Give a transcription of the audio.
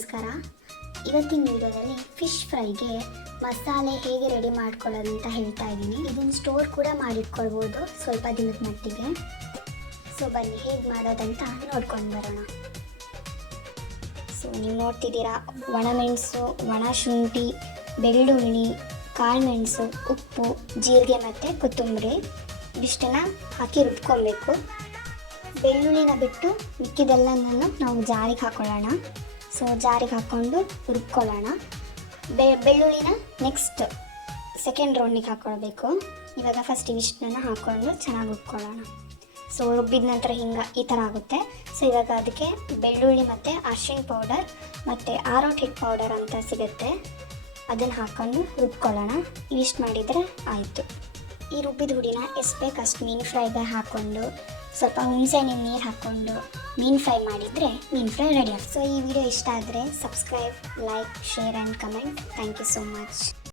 ನಮಸ್ಕಾರ. ಇವತ್ತಿನ ವಿಡಿಯೋದಲ್ಲಿ ಫಿಶ್ ಫ್ರೈಗೆ ಮಸಾಲೆ ಹೇಗೆ ರೆಡಿ ಮಾಡ್ಕೊಳ್ಳೋದು ಅಂತ ಹೇಳ್ತಾ ಇದ್ದೀನಿ. ಇದನ್ನು ಸ್ಟೋರ್ ಕೂಡ ಮಾಡಿಟ್ಕೊಳ್ಬೋದು ಸ್ವಲ್ಪ ದಿನದ ಮಟ್ಟಿಗೆ. ಸೊ ಬನ್ನಿ ಹೇಗೆ ಮಾಡೋದಂತ ನೋಡ್ಕೊಂಡು ಬರೋಣ. ಸೊ ನೀವು ನೋಡ್ತಿದ್ದೀರಾ, ಒಣಮೆಣಸು, ಒಣ ಶುಂಠಿ, ಬೆಳ್ಳುಳ್ಳಿ, ಕಾಳುಮೆಣಸು, ಉಪ್ಪು, ಜೀರಿಗೆ ಮತ್ತು ಕೊತ್ತಂಬರಿ ಇಷ್ಟನ್ನು ಹಾಕಿ ರುಬ್ಕೊಬೇಕು. ಬೆಳ್ಳುಳ್ಳಿನ ಬಿಟ್ಟು ಮಿಕ್ಕಿದೆಲ್ಲನೂ ನಾವು ಜಾರಿಗೆ ಹಾಕೊಳ್ಳೋಣ. ಸೊ ಜಾರಿಗೆ ಹಾಕ್ಕೊಂಡು ರುಬ್ಕೊಳ್ಳೋಣ. ಬೆಳ್ಳುಳ್ಳಿನ ನೆಕ್ಸ್ಟ್ ಸೆಕೆಂಡ್ ರೌಂಡಿಗೆ ಹಾಕ್ಕೊಳ್ಬೇಕು. ಇವಾಗ ಫಸ್ಟ್ ಇವಿಷ್ಟನ್ನು ಹಾಕ್ಕೊಂಡು ಚೆನ್ನಾಗಿ ರುಬ್ಕೊಳ್ಳೋಣ. ಸೊ ರುಬ್ಬಿದ ನಂತರ ಈ ಥರ ಆಗುತ್ತೆ. ಸೊ ಇವಾಗ ಅದಕ್ಕೆ ಬೆಳ್ಳುಳ್ಳಿ ಮತ್ತು ಅರಿಶಿಣ ಪೌಡರ್ ಮತ್ತು ಆರೋಟ್ ಹಿಟ್ಟು ಪೌಡರ್ ಅಂತ ಸಿಗುತ್ತೆ, ಅದನ್ನು ಹಾಕ್ಕೊಂಡು ರುಬ್ಕೊಳ್ಳೋಣ. ಇವಿಷ್ಟು ಮಾಡಿದರೆ ಆಯಿತು. ಈ ರುಬ್ಬಿದ ಹುಡಿನ ಎಷ್ಟು ಬೇಕು ಅಷ್ಟು ಮೀನು ಫ್ರೈಗೆ ಹಾಕ್ಕೊಂಡು ಸ್ವಲ್ಪ ಹುಣಸೆಹಣ್ಣಿನ ನೀರು ಹಾಕ್ಕೊಂಡು ಮೀನು ಫ್ರೈ ಮಾಡಿದರೆ ಮೀನು ಫ್ರೈ ರೆಡಿ ಆಗುತ್ತೆ. ಸೊ ಈ ವಿಡಿಯೋ ಇಷ್ಟ ಆದರೆ subscribe, like, share and comment. Thank you so much.